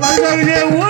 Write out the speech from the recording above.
晚上见我